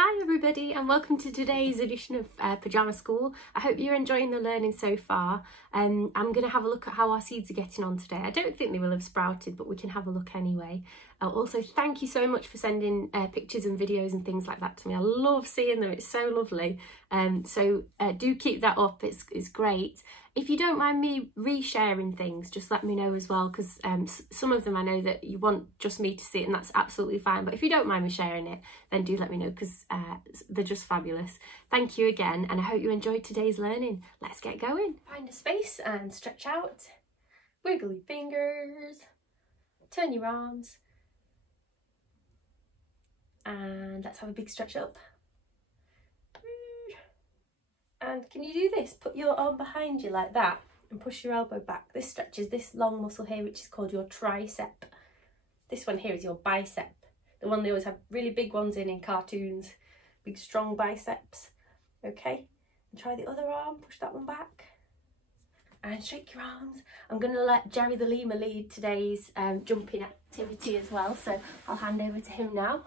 Hi everybody and welcome to today's edition of Pyjama School. I hope you're enjoying the learning so far. I'm going to have a look at how our seeds are getting on today. I don't think they will have sprouted, but we can have a look anyway. Also, thank you so much for sending pictures and videos and things like that to me. I love seeing them, it's so lovely. So do keep that up, it's great. If you don't mind me resharing things, just let me know as well, because some of them I know that you want just me to see it and that's absolutely fine. But if you don't mind me sharing it, then do let me know, because they're just fabulous. Thank you again, and I hope you enjoyed today's learning. Let's get going. Find a space and stretch out. Wiggle your fingers, turn your arms, and let's have a big stretch up. And can you do this? Put your arm behind you like that and push your elbow back. This stretches this long muscle here, which is called your tricep. This one here is your bicep. The one they always have really big ones in cartoons. Big strong biceps. Okay, and try the other arm, push that one back. And shake your arms. I'm going to let Jerry the lemur lead today's jumping activity as well. So I'll hand over to him now.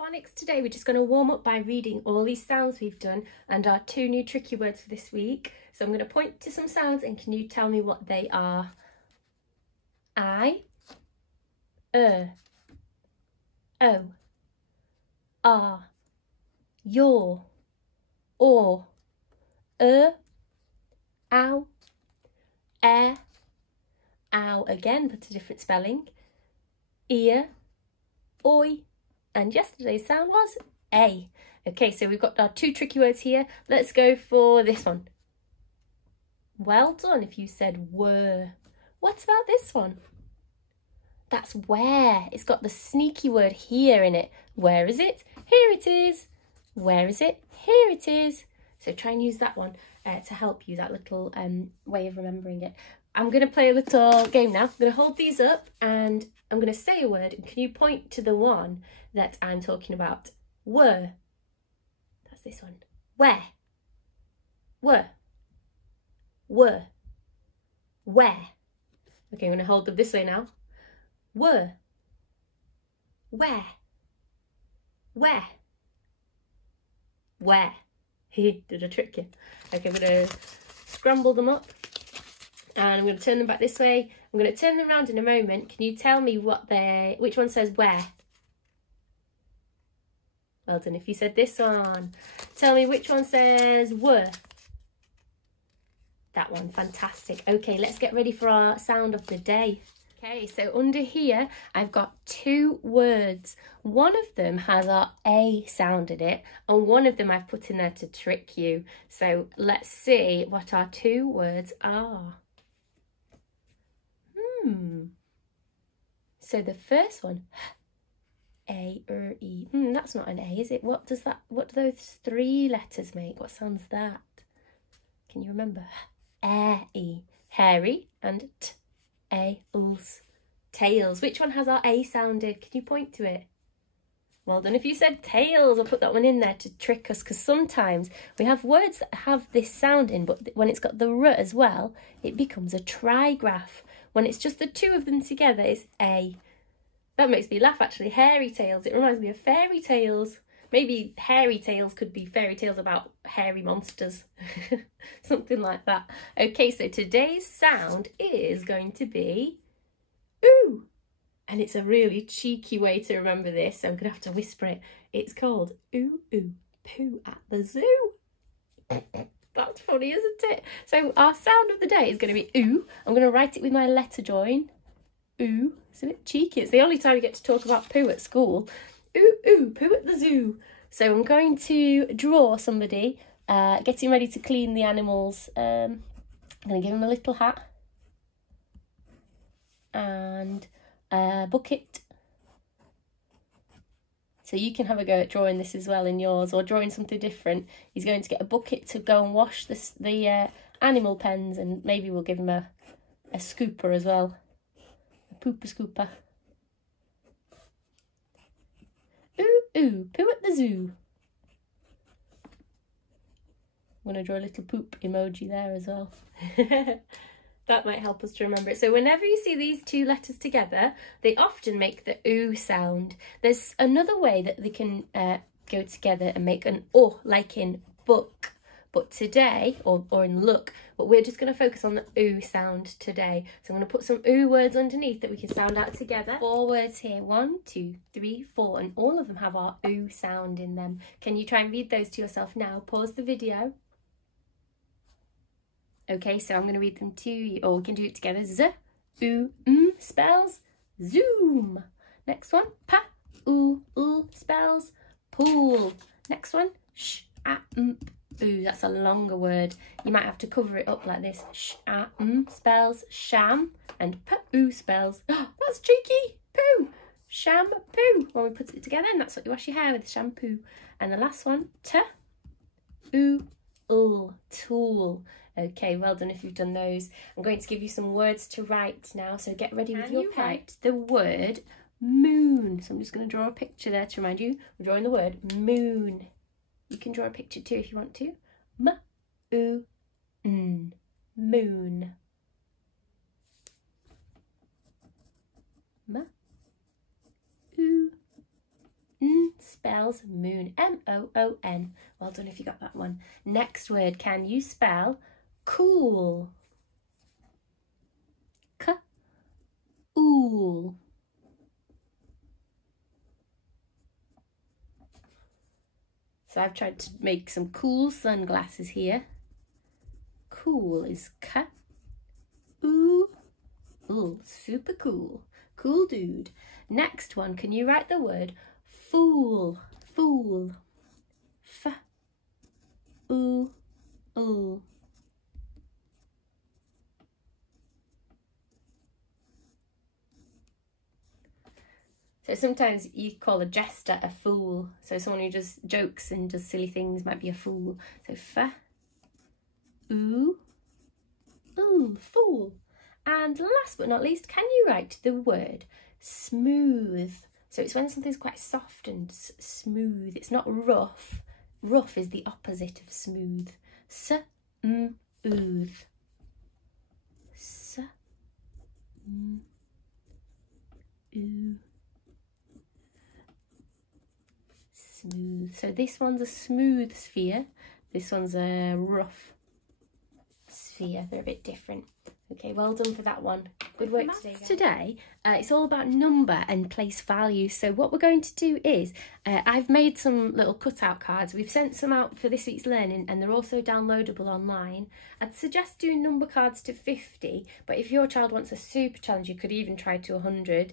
Phonics today, we're just going to warm up by reading all these sounds we've done and our 2 new tricky words for this week. So I'm going to point to some sounds and can you tell me what they are? I, O, R, your, or, ow, ow again but a different spelling, ear, oi. And yesterday's sound was A. Okay, so we've got our 2 tricky words here. Let's go for this one. Well done if you said were. What about this one? That's where. It's got the sneaky word here in it. Where is it? Here it is. Where is it? Here it is. So try and use that one to help you, that little way of remembering it. I'm going to play a little game now. I'm going to hold these up and I'm going to say a word. And can you point to the one that I'm talking about? Were. That's this one. Where. Were. Were. Where. Okay, I'm going to hold them this way now. Were. Where. Where. Where. Did I trick you? Okay, I'm going to scramble them up. And I'm going to turn them back this way. I'm going to turn them around in a moment. Can you tell me which one says where? Well done if you said this one. Tell me which one says were. That one, fantastic. Okay, let's get ready for our sound of the day. Okay, so under here, I've got 2 words. One of them has our A sound in it, and one of them I've put in there to trick you. So let's see what our 2 words are. So the first one, A, E. That's not an A, is it? What do those 3 letters make? What sounds that? Can you remember? E, hairy, and T, A-les, tails. Which one has our A sounded? Can you point to it? Well done if you said tails. I'll put that one in there to trick us, because sometimes we have words that have this sound in, but when it's got the R as well, it becomes a trigraph. When it's just the 2 of them together, it's A. That makes me laugh, actually. Hairy tales. It reminds me of fairy tales. Maybe hairy tales could be fairy tales about hairy monsters. Something like that. Okay, so today's sound is going to be ooh. And it's a really cheeky way to remember this, so I'm going to have to whisper it. It's called ooh, ooh, poo at the zoo. That's funny, isn't it? So our sound of the day is going to be ooh. I'm going to write it with my letter join. Ooh. It's a bit cheeky. It's the only time we get to talk about poo at school. Ooh, ooh, poo at the zoo. So I'm going to draw somebody getting ready to clean the animals. I'm going to give him a little hat and a bucket. So you can have a go at drawing this as well in yours, or drawing something different. He's going to get a bucket to go and wash the animal pens, and maybe we'll give him a scooper as well. A pooper scooper. Ooh, ooh, poo at the zoo. I'm going to draw a little poop emoji there as well. That might help us to remember it. So whenever you see these two letters together, they often make the oo sound. There's another way that they can go together and make an o, like in book, but today, or in look, but we're just going to focus on the oo sound today. So I'm going to put some oo words underneath that we can sound out together. 4 words here, 1, 2, 3, 4, and all of them have our oo sound in them. Can you try and read those to yourself now? Pause the video. Okay, so I'm going to read them to you, or we can do it together. Z, oo, spells zoom. Next one, pa, oo, spells pool. Next one, sh, ooh, that's a longer word. You might have to cover it up like this. Sh, spells sham, and pa, oo spells, oh, that's cheeky, poo, shampoo. When we put it together, and that's what you wash your hair with, shampoo. And the last one, ta, oo, tool. Okay, well done if you've done those. I'm going to give you some words to write now, so get ready with your pen. Write the word moon. So I'm just going to draw a picture there to remind you. We're drawing the word moon. You can draw a picture too if you want to. M-O-O-N. Moon. M-O-O-N spells moon. M-O-O-N. Well done if you got that one. Next word, can you spell cool? Cool. So I've tried to make some cool sunglasses here. Cool is ka. Ooh. Ooh, super cool. Cool dude. Next one, can you write the word fool? Fool. F. Ooh. Ooh. So sometimes you call a jester a fool. So someone who just jokes and does silly things might be a fool. So fa, ooh, fool. And last but not least, can you write the word smooth? So it's when something's quite soft and smooth. It's not rough. Rough is the opposite of smooth. S-m-ooth. S-m-ooth. Smooth. So this one's a smooth sphere, this one's a rough sphere. They're a bit different. Okay, well done for that one. Good work today. It's all about number and place value. So what we're going to do is, I've made some little cutout cards. We've sent some out for this week's learning, and they're also downloadable online. I'd suggest doing number cards to 50, but if your child wants a super challenge, you could even try to 100.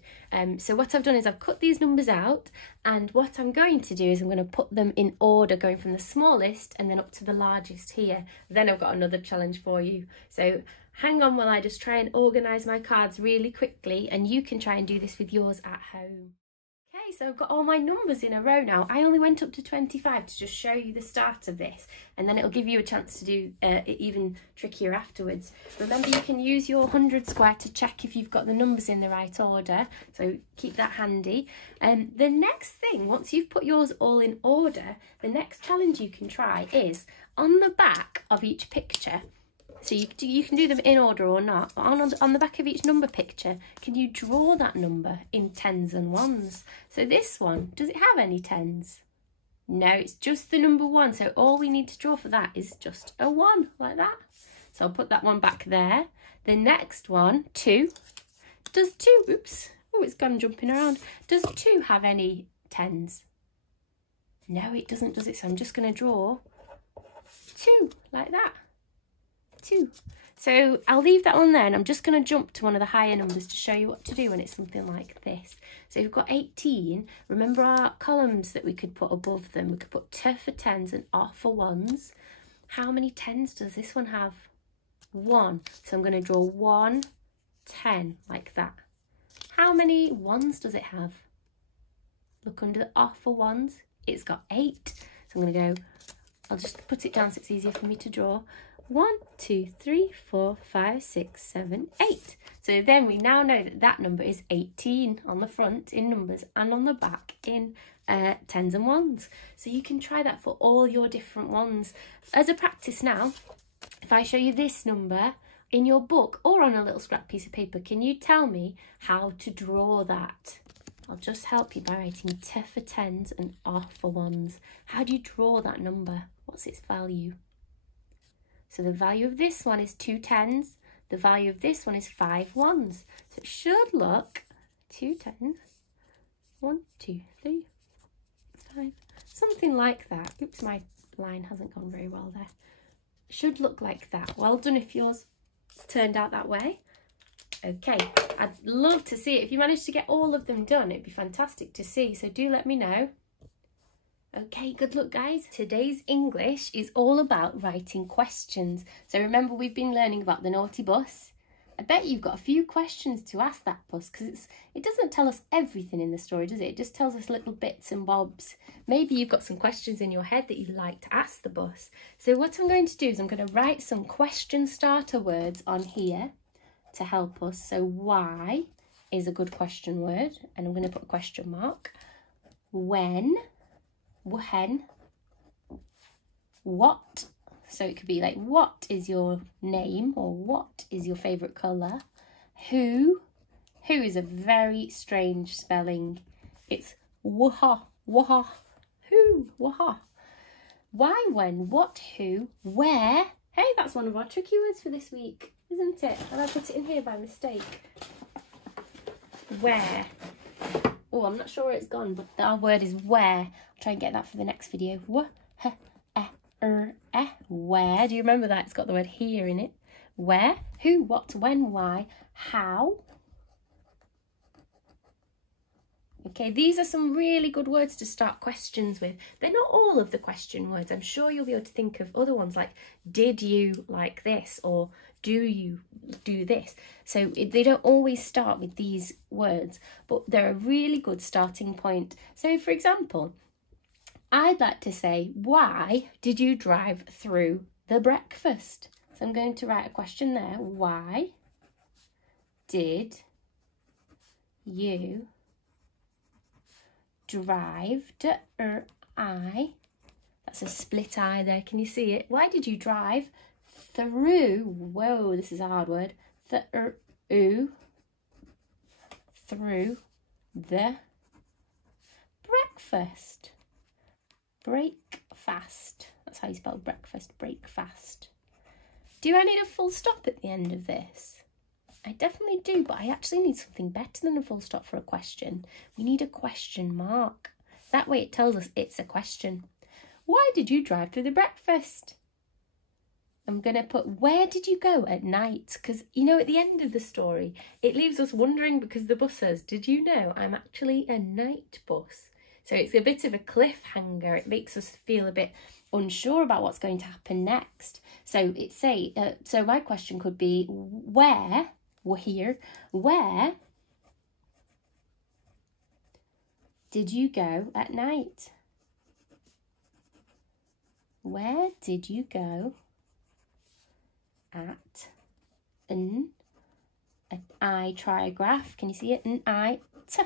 So what I've done is I've cut these numbers out, and what I'm going to do is I'm going to put them in order, going from the smallest and then up to the largest here. Then I've got another challenge for you. So hang on while I just try and organise my cards really quickly, and you can try and do this with yours at home. Okay, so I've got all my numbers in a row now. I only went up to 25 to just show you the start of this, and then it'll give you a chance to do it even trickier afterwards. Remember, you can use your 100 square to check if you've got the numbers in the right order, so keep that handy. The next thing, once you've put yours all in order, the next challenge you can try is on the back of each picture. So you can do them in order or not. On the back of each number picture, can you draw that number in 10s and 1s? So this one, does it have any 10s? No, it's just the number 1. So all we need to draw for that is just a 1, like that. So I'll put that one back there. The next one, 2. Does 2, oops, oh, it's gone jumping around. Does 2 have any 10s? No, it doesn't, does it? So I'm just going to draw 2, like that. 2. So I'll leave that one there, and I'm just going to jump to one of the higher numbers to show you what to do when it's something like this. So if we've got 18, remember our columns that we could put above them. We could put T for 10s and R for 1s. How many 10s does this one have? 1. So I'm going to draw 1, 10, like that. How many 1s does it have? Look under the off for 1s. It's got 8. So I'm going to go, I'll just put it down so it's easier for me to draw. 1, 2, 3, 4, 5, 6, 7, 8. So then we now know that that number is 18 on the front in numbers and on the back in 10s and 1s. So you can try that for all your different ones. As a practice now, if I show you this number in your book or on a little scrap piece of paper, can you tell me how to draw that? I'll just help you by writing T for 10s and R for 1s. How do you draw that number? What's its value? So the value of this one is 2 10s. The value of this one is 5 1s. So it should look 2 10s. 1, 2, 3, 5. Something like that. Oops, my line hasn't gone very well there. Should look like that. Well done if yours turned out that way. Okay, I'd love to see it. If you manage to get all of them done, it'd be fantastic to see. So do let me know. Okay, good luck guys. Today's English is all about writing questions. So remember, we've been learning about the naughty bus. I bet you've got a few questions to ask that bus, because it doesn't tell us everything in the story, does it? It just tells us little bits and bobs. Maybe you've got some questions in your head that you'd like to ask the bus. So what I'm going to do is I'm going to write some question starter words on here to help us. So why is a good question word, and I'm going to put a question mark. When, what, so it could be like, what is your name, or what is your favourite colour? Who is a very strange spelling. It's waha, who, waha. Why, when, what, who, where. Hey, that's one of our tricky words for this week, isn't it? And I put it in here by mistake. Where. Oh, I'm not sure where it's gone, but our word is where. I'll try and get that for the next video. Where. Do you remember that? It's got the word here in it. Where, who, what, when, why, how. Okay, these are some really good words to start questions with. They're not all of the question words. I'm sure you'll be able to think of other ones like, did you like this? Or do you do this? So they don't always start with these words, but they're a really good starting point. So for example, I'd like to say, why did you drive through the breakfast? So I'm going to write a question there. Why did you drive, I, that's a split I there, can you see it? Why did you drive through, whoa, this is a hard word, through the breakfast. Break fast, that's how you spell breakfast, break fast. Do I need a full stop at the end of this? I definitely do, but I actually need something better than a full stop for a question. We need a question mark. That way it tells us it's a question. Why did you drive through the breakfast? I'm going to put, where did you go at night? Because, you know, at the end of the story, it leaves us wondering, because the bus says, did you know I'm actually a night bus? So it's a bit of a cliffhanger. It makes us feel a bit unsure about what's going to happen next. So so my question could be, where, we're here, where did you go at night? Where did you go at an I trigraph? Can you see it? An I t.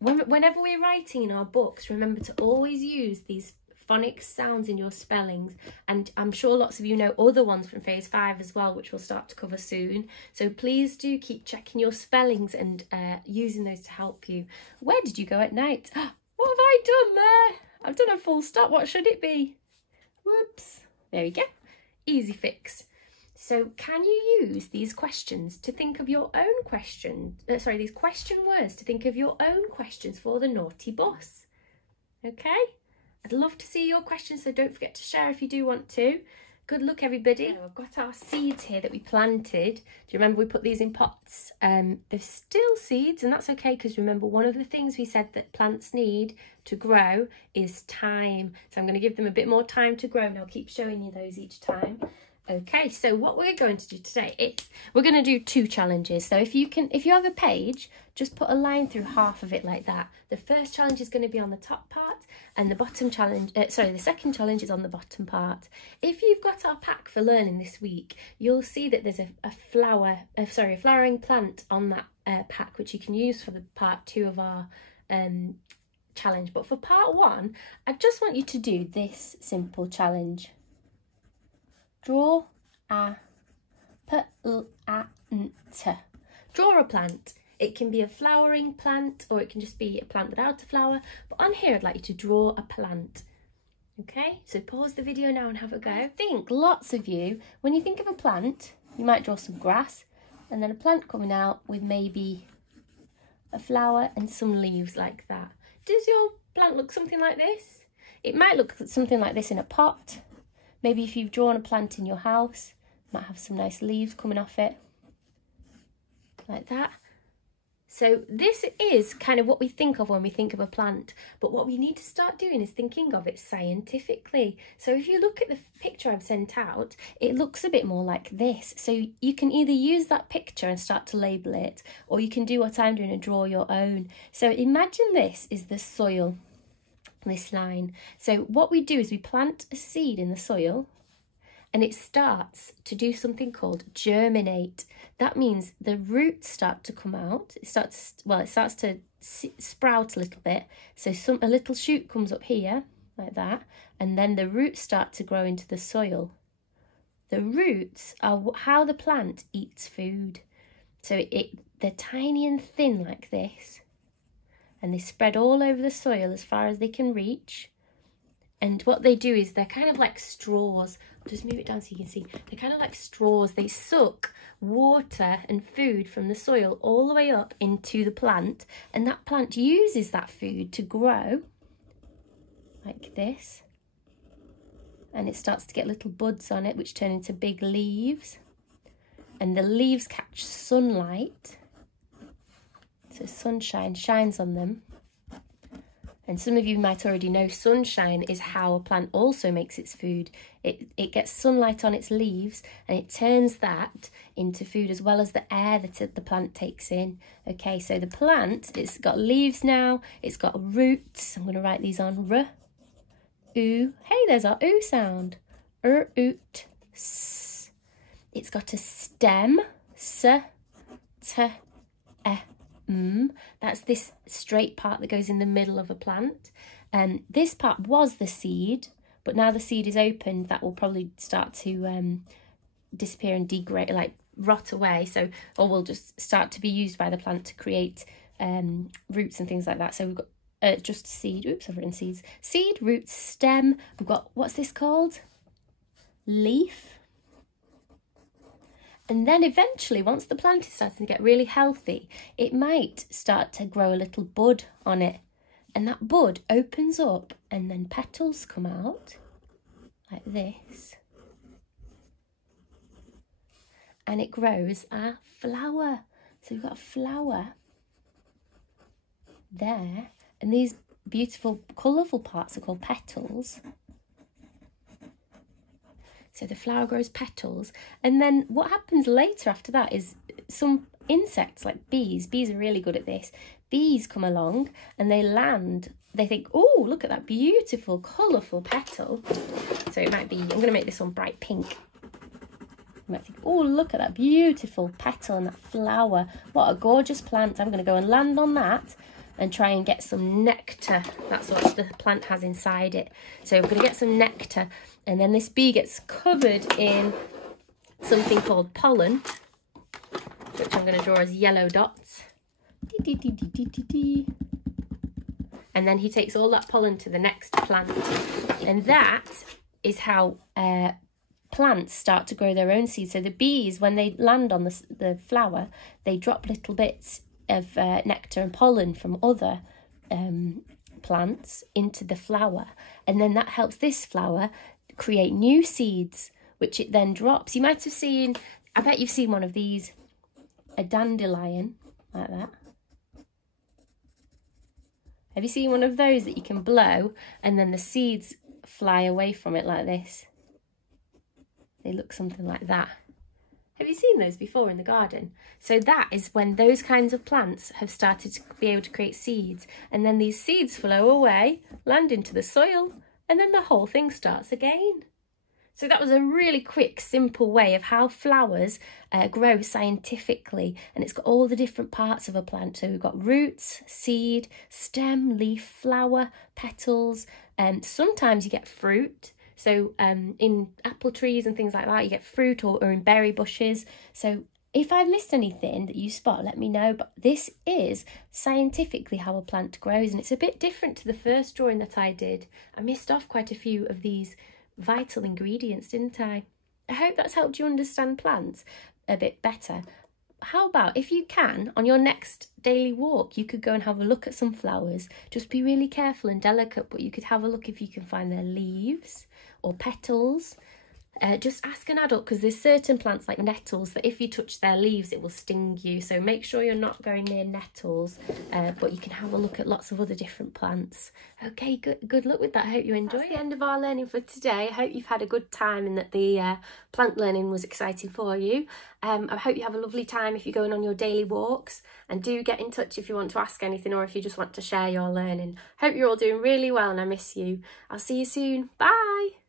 Whenever we're writing in our books, remember to always use these phonic sounds in your spellings, and I'm sure lots of you know other ones from phase 5 as well, which we'll start to cover soon. So please do keep checking your spellings and using those to help you. Where did you go at night? What have I done there? I've done a full stop. What should it be? Whoops. There we go. Easy fix. So can you use these questions to think of your own questions? These question words to think of your own questions for the naughty bus. Okay? I'd love to see your questions, so don't forget to share if you do want to. Good luck, everybody. So I've got our seeds here that we planted. Do you remember we put these in pots? There's still seeds, and that's okay, because remember, one of the things we said that plants need to grow is time. So I'm going to give them a bit more time to grow, and I'll keep showing you those each time. Okay, so what we're going to do today is we're going to do 2 challenges. So if you have a page, just put a line through half of it like that. The first challenge is going to be on the top part, and the the second challenge is on the bottom part. If you've got our pack for learning this week, you'll see that there's a flowering plant on that pack, which you can use for the part 2 of our challenge. But for part 1, I just want you to do this simple challenge. Draw a plant. Draw a plant. It can be a flowering plant, or it can just be a plant without a flower. But on here, I'd like you to draw a plant. Okay, so pause the video now and have a go. I think lots of you, when you think of a plant, you might draw some grass, and then a plant coming out with maybe a flower and some leaves like that. Does your plant look something like this? It might look something like this in a pot. Maybe if you've drawn a plant in your house, it might have some nice leaves coming off it, like that. So this is kind of what we think of when we think of a plant, but what we need to start doing is thinking of it scientifically. So if you look at the picture I've sent out, it looks a bit more like this. So you can either use that picture and start to label it, or you can do what I'm doing and draw your own. So imagine this is the soil. This line. So what we do is we plant a seed in the soil, and it starts to do something called germinate. That means the roots start to come out. It starts to sprout a little bit. So a little shoot comes up here like that, and then the roots start to grow into the soil. The roots are how the plant eats food. So they're tiny and thin like this, and they spread all over the soil as far as they can reach. And what they do is they're kind of like straws. I'll just move it down so you can see. They're kind of like straws. They suck water and food from the soil all the way up into the plant, and that plant uses that food to grow like this. And it starts to get little buds on it, which turn into big leaves. And the leaves catch sunlight. So sunshine shines on them. And some of you might already know sunshine is how a plant also makes its food. It gets sunlight on its leaves, and it turns that into food, as well as the air that the plant takes in. Okay, so the plant, it's got leaves now, it's got roots. I'm going to write these on r, oo. Hey, there's our oo sound. Oot, s. It's got a stem, s, t, e. That's this straight part that goes in the middle of a plant. This part was the seed, but now the seed is opened, that will probably start to disappear and degrade, like rot away. So, or will just start to be used by the plant to create roots and things like that. So we've got just seed. Oops, I've written seeds. Seed, roots, stem. We've got, what's this called? Leaf. And then eventually, once the plant is starting to get really healthy, it might start to grow a little bud on it. And that bud opens up, and then petals come out like this. And it grows a flower. So we've got a flower there. And these beautiful, colourful parts are called petals. So the flower grows petals, and then what happens later after that is some insects like bees. Bees are really good at this. Bees come along and they land. They think, oh, look at that beautiful, colourful petal. So it might be, I'm going to make this one bright pink. You might think, oh, look at that beautiful petal and that flower. What a gorgeous plant. I'm going to go and land on that and try and get some nectar. That's what the plant has inside it. So we're going to get some nectar. And then this bee gets covered in something called pollen, which I'm going to draw as yellow dots. And then he takes all that pollen to the next plant. And that is how plants start to grow their own seeds. So the bees, when they land on the flower, they drop little bits of nectar and pollen from other plants into the flower. And then that helps this flower create new seeds, which it then drops. You might have seen, I bet you've seen one of these, a dandelion, like that. Have you seen one of those that you can blow and then the seeds fly away from it like this? They look something like that. Have you seen those before in the garden? So that is when those kinds of plants have started to be able to create seeds, and then these seeds flow away, land into the soil, and then the whole thing starts again. So that was a really quick, simple way of how flowers grow scientifically, and it's got all the different parts of a plant. So we've got roots, seed, stem, leaf, flower, petals, and sometimes you get fruit. So in apple trees and things like that, you get fruit, or in berry bushes. So if I've missed anything that you spot, let me know. But this is scientifically how a plant grows, and it's a bit different to the first drawing that I did. I missed off quite a few of these vital ingredients, didn't I? I hope that's helped you understand plants a bit better. How about, if you can, on your next daily walk, you could go and have a look at some flowers. Just be really careful and delicate, but you could have a look if you can find their leaves or petals. Just ask an adult, because there's certain plants like nettles that if you touch their leaves it will sting you, so make sure you're not going near nettles, but you can have a look at lots of other different plants. Okay, good luck with that. I hope you enjoy. That's the end of our learning for today. I hope you've had a good time and that the plant learning was exciting for you. I hope you have a lovely time if you're going on your daily walks, and do get in touch if you want to ask anything or if you just want to share your learning. Hope you're all doing really well, and I miss you. I'll see you soon. Bye.